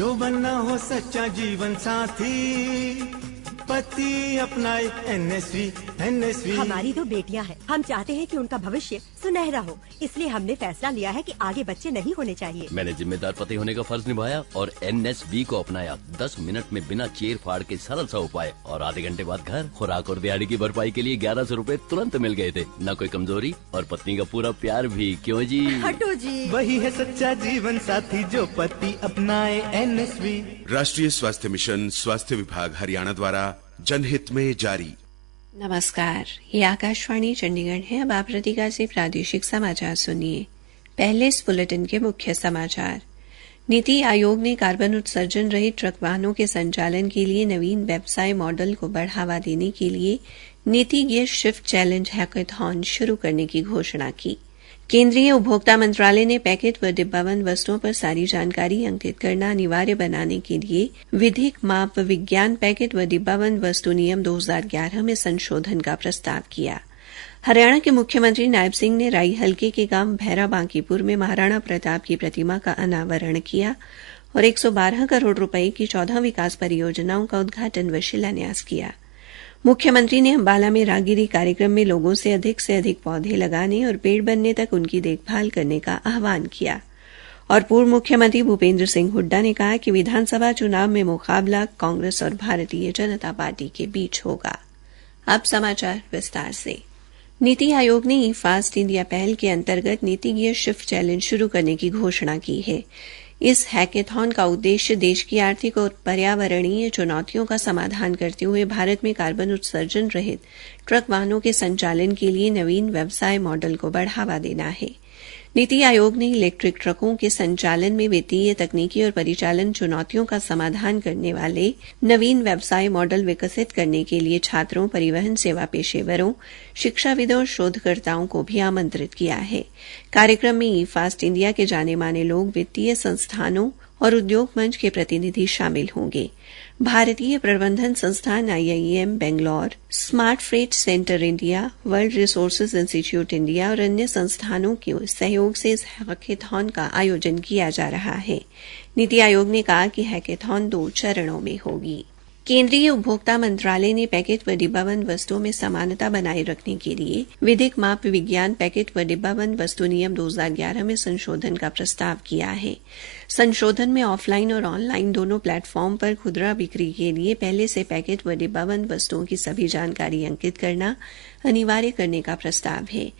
जो बनना हो सच्चा जीवन साथी, पति अपनाए एनएसवी। हमारी 2 बेटियां हैं, हम चाहते हैं कि उनका भविष्य सुनहरा हो, इसलिए हमने फैसला लिया है कि आगे बच्चे नहीं होने चाहिए। मैंने जिम्मेदार पति होने का फर्ज निभाया और एनएसबी को अपनाया। 10 मिनट में बिना चीर फाड़ के सरल सा उपाय और आधे घंटे बाद घर। खुराक और दिहाड़ी की भरपाई के लिए 1100 रूपए तुरंत मिल गए थे। न कोई कमजोरी और पत्नी का पूरा प्यार भी। क्यों जी? हटो जी। वही है सच्चा जीवन साथी जो पति अपनाए एनएसवी। राष्ट्रीय स्वास्थ्य मिशन, स्वास्थ्य विभाग हरियाणा द्वारा जनहित में जारी। नमस्कार, ये आकाशवाणी चंडीगढ़ है। अब आप रतिका से प्रादेशिक समाचार सुनिए। पहले इस बुलेटिन के मुख्य समाचार। नीति आयोग ने कार्बन उत्सर्जन रहित ट्रक वाहनों के संचालन के लिए नवीन व्यवसाय मॉडल को बढ़ावा देने के लिए नीति गियर शिफ्ट चैलेंज हैकाथॉन शुरू करने की घोषणा की। केंद्रीय उपभोक्ता मंत्रालय ने पैकेट व डिब्बाबंद वस्तुओं पर सारी जानकारी अंकित करना अनिवार्य बनाने के लिए विधिक माप विज्ञान पैकेट व डिब्बाबंद वस्तु नियम 2011 में संशोधन का प्रस्ताव किया। हरियाणा के मुख्यमंत्री नायब सिंह ने राई हलके के गांव भैरा बांकीपुर में महाराणा प्रताप की प्रतिमा का अनावरण किया और 112 करोड़ रुपए की 14 विकास परियोजनाओं का उद्घाटन व शिलान्यास किया। मुख्यमंत्री ने अंबाला में राहगिरी कार्यक्रम में लोगों से अधिक पौधे लगाने और पेड़ बनने तक उनकी देखभाल करने का आह्वान किया। और पूर्व मुख्यमंत्री भूपेंद्र सिंह हुड्डा ने कहा कि विधानसभा चुनाव में मुकाबला कांग्रेस और भारतीय जनता पार्टी के बीच होगा। अब समाचार विस्तार से। नीति आयोग ने ई फास्ट इंडिया पहल के अंतर्गत नीति गियर शिफ्ट चैलेंज शुरू करने की घोषणा की है। इस हैकेथॉन का उद्देश्य देश की आर्थिक और पर्यावरणीय चुनौतियों का समाधान करते हुए भारत में कार्बन उत्सर्जन रहित ट्रक वाहनों के संचालन के लिए नवीन व्यवसाय मॉडल को बढ़ावा देना है। नीति आयोग ने इलेक्ट्रिक ट्रकों के संचालन में वित्तीय, तकनीकी और परिचालन चुनौतियों का समाधान करने वाले नवीन व्यवसाय मॉडल विकसित करने के लिए छात्रों, परिवहन सेवा पेशेवरों, शिक्षाविदों और शोधकर्ताओं को भी आमंत्रित किया है। कार्यक्रम में ई फास्ट इंडिया के जाने माने लोग, वित्तीय संस्थानों और उद्योग मंच के प्रतिनिधि शामिल होंगे। भारतीय प्रबंधन संस्थान IIM Bangalore, smart freight centre India, world resources institute India और अन्य संस्थानों के सहयोग से इस हैकेथॉन का आयोजन किया जा रहा है। नीति आयोग ने कहा कि हैकेथॉन 2 चरणों में होगी। केंद्रीय उपभोक्ता मंत्रालय ने पैकेट व डिब्बाबंद वस्तुओं में समानता बनाए रखने के लिए विधिक माप विज्ञान पैकेट व डिब्बाबंद वस्तु नियम 2011 में संशोधन का प्रस्ताव किया है। संशोधन में ऑफलाइन और ऑनलाइन दोनों प्लेटफॉर्म पर खुदरा बिक्री के लिए पहले से पैकेट व डिब्बाबंद वस्तुओं की सभी जानकारी अंकित करना अनिवार्य करने का प्रस्ताव है।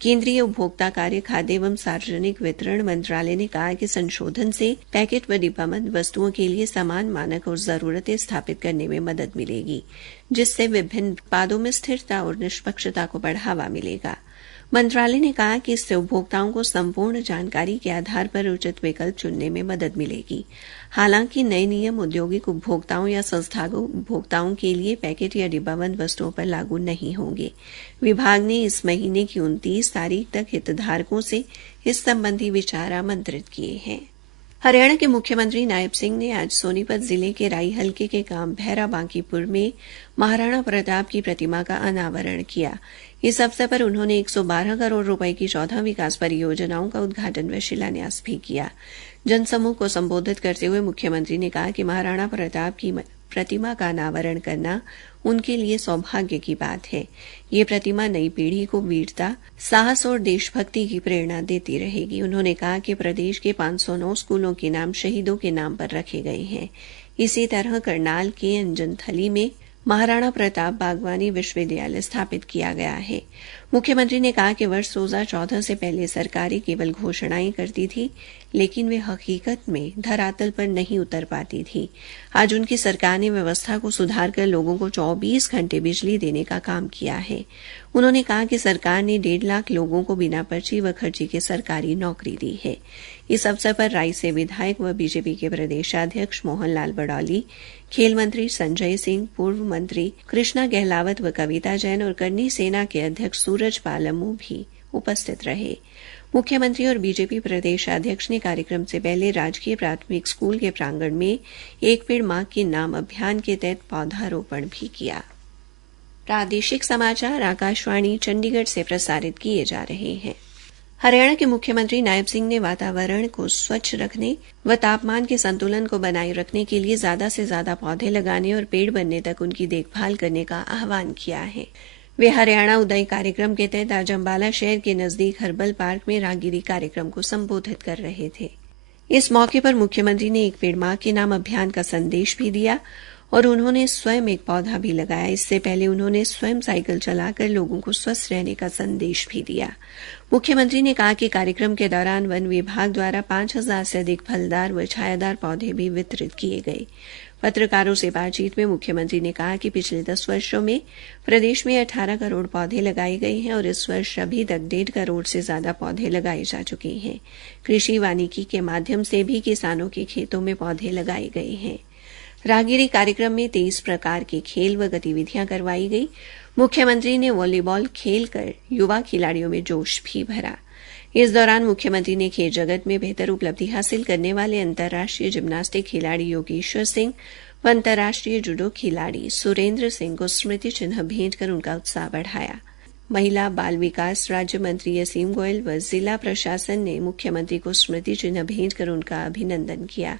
केंद्रीय उपभोक्ता कार्य, खाद्य एवं सार्वजनिक वितरण मंत्रालय ने कहा कि संशोधन से पैकेट व डिब्बाबंद वस्तुओं के लिए समान मानक और जरूरतें स्थापित करने में मदद मिलेगी, जिससे विभिन्न उत्पादों में स्थिरता और निष्पक्षता को बढ़ावा मिलेगा। मंत्रालय ने कहा कि इससे उपभोक्ताओं को संपूर्ण जानकारी के आधार पर उचित विकल्प चुनने में मदद मिलेगी। हालांकि नए नियम औद्योगिक उपभोक्ताओं या संस्थागत उपभोक्ताओं के लिए पैकेट या डिब्बाबंद वस्तुओं पर लागू नहीं होंगे। विभाग ने इस महीने की 29 तारीख तक हितधारकों से इस संबंधी विचार आमंत्रित किए हैं। हरियाणा के मुख्यमंत्री नायब सिंह ने आज सोनीपत जिले के राई हलके के गांव भैरा बांकीपुर में महाराणा प्रताप की प्रतिमा का अनावरण किया। इस अवसर पर उन्होंने 112 करोड़ रुपए की 14 विकास परियोजनाओं का उद्घाटन व शिलान्यास भी किया। जनसमूह को संबोधित करते हुए मुख्यमंत्री ने कहा कि महाराणा प्रताप की प्रतिमा का अनावरण करना उनके लिए सौभाग्य की बात है। ये प्रतिमा नई पीढ़ी को वीरता, साहस और देशभक्ति की प्रेरणा देती रहेगी। उन्होंने कहा कि प्रदेश के 509 स्कूलों के नाम शहीदों के नाम पर रखे गए हैं। इसी तरह करनाल के अंजनथली में महाराणा प्रताप बागवानी विश्वविद्यालय स्थापित किया गया है। मुख्यमंत्री ने कहा कि वर्ष 2014 से पहले सरकारें केवल घोषणाएं करती थी, लेकिन वे हकीकत में धरातल पर नहीं उतर पाती थी। आज उनकी सरकार ने व्यवस्था को सुधारकर लोगों को 24 घंटे बिजली देने का काम किया है। उन्होंने कहा कि सरकार ने 1.5 लाख लोगों को बिना पर्ची व खर्ची के सरकारी नौकरी दी है। इस अवसर पर राई से विधायक व बीजेपी के प्रदेशाध्यक्ष मोहन लाल बड़ौली, खेल मंत्री संजय सिंह, पूर्व मंत्री कृष्णा गहलावत व कविता जैन और करनी सेना के अध्यक्ष सूरज पालमू भी उपस्थित रहे। मुख्यमंत्री और बीजेपी प्रदेशाध्यक्ष ने कार्यक्रम से पहले राजकीय प्राथमिक स्कूल के प्रांगण में एक पेड़ मां के नाम अभियान के तहत पौधारोपण भी किया। प्रादेशिक समाचार आकाशवाणी चंडीगढ़ से प्रसारित किए जा रहे हैं। हरियाणा के मुख्यमंत्री नायब सिंह ने वातावरण को स्वच्छ रखने व तापमान के संतुलन को बनाए रखने के लिए ज्यादा से ज्यादा पौधे लगाने और पेड़ बनने तक उनकी देखभाल करने का आह्वान किया है। वे हरियाणा उदय कार्यक्रम के तहत आज अम्बाला शहर के नजदीक हर्बल पार्क में राहगिरी कार्यक्रम को संबोधित कर रहे थे। इस मौके पर मुख्यमंत्री ने एक पेड़ मां के नाम अभियान का संदेश भी दिया और उन्होंने स्वयं एक पौधा भी लगाया। इससे पहले उन्होंने स्वयं साइकिल चलाकर लोगों को स्वस्थ रहने का संदेश भी दिया। मुख्यमंत्री ने कहा कि कार्यक्रम के दौरान वन विभाग द्वारा 5000 से अधिक फलदार व छायादार पौधे भी वितरित किए गए। पत्रकारों से बातचीत में मुख्यमंत्री ने कहा कि पिछले 10 वर्षों में प्रदेश में 18 करोड़ पौधे लगाए गए हैं और इस वर्ष अभी तक 1.5 करोड़ से ज्यादा पौधे लगाए जा चुके हैं। कृषि वानिकी के माध्यम से भी किसानों के खेतों में पौधे लगाए गए हैं। राहगिरी कार्यक्रम में 23 प्रकार के खेल व गतिविधियां करवाई गई। मुख्यमंत्री ने वॉलीबॉल खेलकर युवा खिलाड़ियों में जोश भी भरा। इस दौरान मुख्यमंत्री ने खेल जगत में बेहतर उपलब्धि हासिल करने वाले अंतर्राष्ट्रीय जिम्नास्टिक खिलाड़ी योगेश्वर सिंह व अंतर्राष्ट्रीय जूडो खिलाड़ी सुरेंद्र सिंह को स्मृति चिन्ह भेंट कर उनका उत्साह बढ़ाया। महिला बाल विकास राज्य मंत्री असीम गोयल व जिला प्रशासन ने मुख्यमंत्री को स्मृति चिन्ह भेंट कर उनका अभिनंदन किया।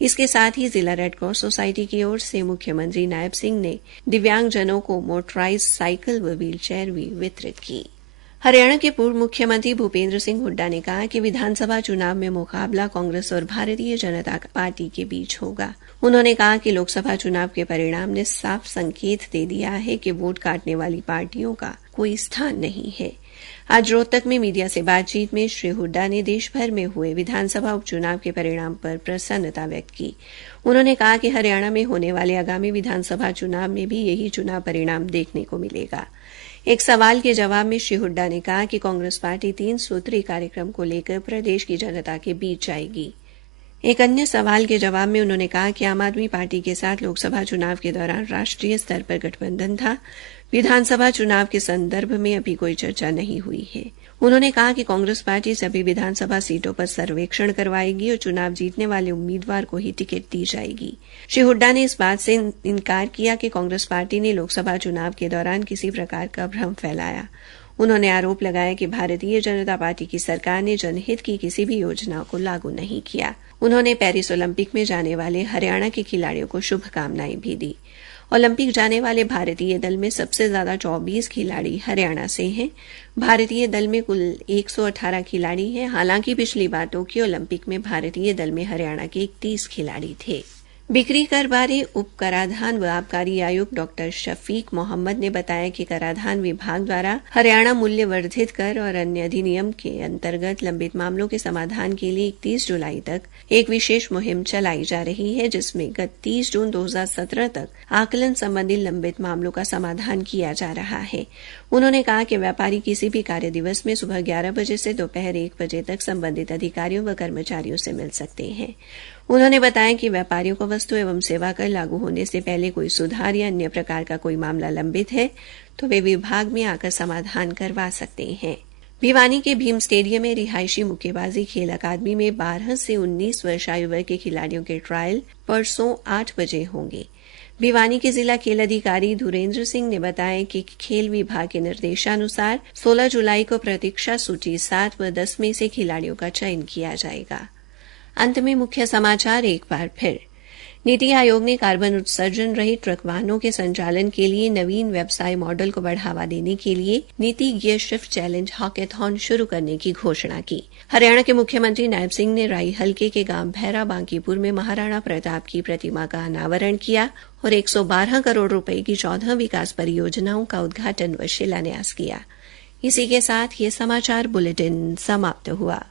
इसके साथ ही जिला रेड क्रॉस सोसाइटी की ओर से मुख्यमंत्री नायब सिंह ने दिव्यांगजनों को मोटराइज साइकिल व व्हील चेयर भी वितरित की। हरियाणा के पूर्व मुख्यमंत्री भूपेंद्र सिंह हुड्डा ने कहा कि विधानसभा चुनाव में मुकाबला कांग्रेस और भारतीय जनता पार्टी के बीच होगा। उन्होंने कहा कि लोकसभा चुनाव के परिणाम ने साफ संकेत दे दिया है कि वोट काटने वाली पार्टियों का कोई स्थान नहीं है। आज रोहतक में मीडिया से बातचीत में श्री हुड्डा ने देश भर में हुए विधानसभा उपचुनाव के परिणाम पर प्रसन्नता व्यक्त की। उन्होंने कहा कि हरियाणा में होने वाले आगामी विधानसभा चुनाव में भी यही चुनाव परिणाम देखने को मिलेगा। एक सवाल के जवाब में श्री हुड्डा ने कहा कि कांग्रेस पार्टी 3 सूत्री कार्यक्रम को लेकर प्रदेश की जनता के बीच जाएगी। एक अन्य सवाल के जवाब में उन्होंने कहा कि आम आदमी पार्टी के साथ लोकसभा चुनाव के दौरान राष्ट्रीय स्तर पर गठबंधन था। विधानसभा चुनाव के संदर्भ में अभी कोई चर्चा नहीं हुई है। उन्होंने कहा कि कांग्रेस पार्टी सभी विधानसभा सीटों पर सर्वेक्षण करवाएगी और चुनाव जीतने वाले उम्मीदवार को ही टिकट दी जाएगी। श्री हुड्डा ने इस बात से इनकार किया कि कांग्रेस पार्टी ने लोकसभा चुनाव के दौरान किसी प्रकार का भ्रम फैलाया। उन्होंने आरोप लगाया कि भारतीय जनता पार्टी की सरकार ने जनहित की किसी भी योजना को लागू नहीं किया। उन्होंने पेरिस ओलंपिक में जाने वाले हरियाणा के खिलाड़ियों को शुभकामनाएं भी दी। ओलंपिक जाने वाले भारतीय दल में सबसे ज्यादा 24 खिलाड़ी हरियाणा से हैं। भारतीय दल में कुल 118 खिलाड़ी हैं। हालांकि पिछली बार टोक्यो ओलंपिक में भारतीय दल में हरियाणा के 31 खिलाड़ी थे। बिक्री कर बारे उप कराधान व आबकारी आयुक्त डॉ शफीक मोहम्मद ने बताया कि कराधान विभाग द्वारा हरियाणा मूल्य वर्धित कर और अन्य अधिनियम के अंतर्गत लंबित मामलों के समाधान के लिए 31 जुलाई तक एक विशेष मुहिम चलाई जा रही है, जिसमें गत 30 जून 2017 तक आकलन संबंधी लंबित मामलों का समाधान किया जा रहा है। उन्होंने कहा कि व्यापारी किसी भी कार्य दिवस में सुबह 11 बजे से दोपहर 1 बजे तक संबंधित अधिकारियों व कर्मचारियों से मिल सकते हैं। उन्होंने बताया कि व्यापारियों को वस्तु एवं सेवा कर लागू होने से पहले कोई सुधार या अन्य प्रकार का कोई मामला लंबित है तो वे विभाग में आकर समाधान करवा सकते हैं। भिवानी के भीम स्टेडियम में रिहायशी मुक्केबाजी खेल अकादमी में 12 से 19 वर्ष आयु वर्ग के खिलाड़ियों के ट्रायल परसों 8 बजे होंगे। भिवानी के जिला खेल अधिकारी धुरेंद्र सिंह ने बताया कि खेल विभाग के निर्देशानुसार 16 जुलाई को प्रतीक्षा सूची 7 व 10 में से खिलाड़ियों का चयन किया जाएगा। अंत में मुख्य समाचार एक बार फिर। नीति आयोग ने कार्बन उत्सर्जन रहित ट्रक वाहनों के संचालन के लिए नवीन व्यवसाय मॉडल को बढ़ावा देने के लिए नीति गियर शिफ्ट चैलेंज हॉकेथॉन शुरू करने की घोषणा की। हरियाणा के मुख्यमंत्री नायब सिंह ने राई हलके के गांव भैरा बांकीपुर में महाराणा प्रताप की प्रतिमा का अनावरण किया और 112 करोड़ रुपए की 14 विकास परियोजनाओं का उद्घाटन व शिलान्यास किया। इसी के साथ ये समाचार बुलेटिन समाप्त हुआ।